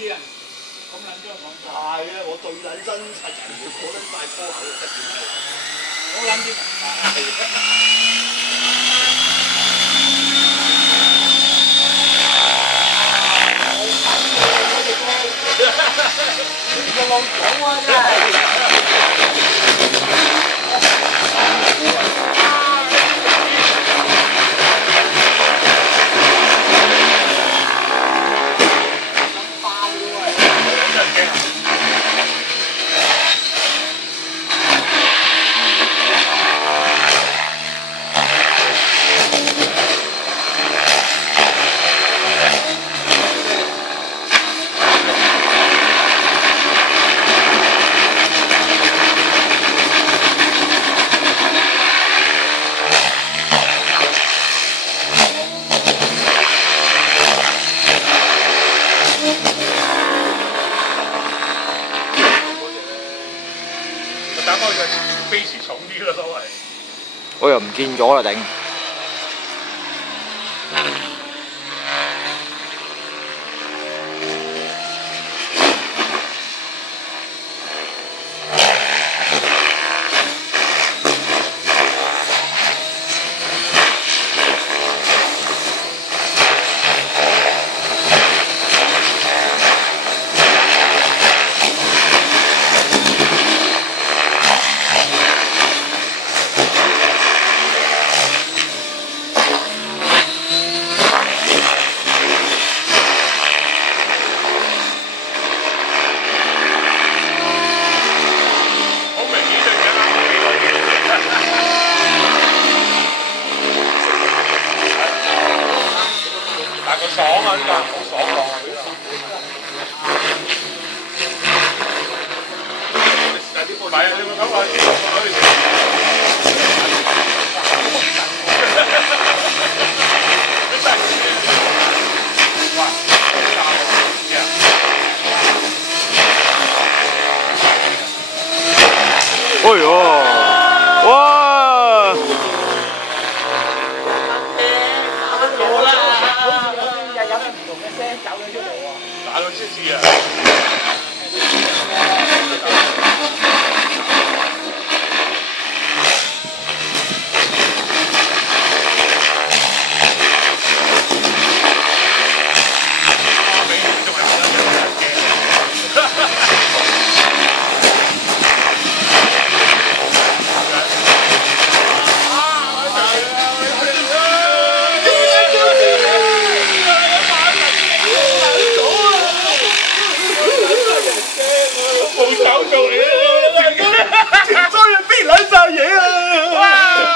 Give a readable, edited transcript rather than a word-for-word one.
啲人咁撚張講。係啊，我最撚真係人哋講撚晒粗口嘅，好撚啲文化。我冇講啊，真係。打開個 base 重啲咯，所謂。我又唔見咗啦，頂！但係佢爽啊！呢個好爽朗啊！唔係啊！你咪咁話先，哎呦！哇！打到出事啊！冇搞做你。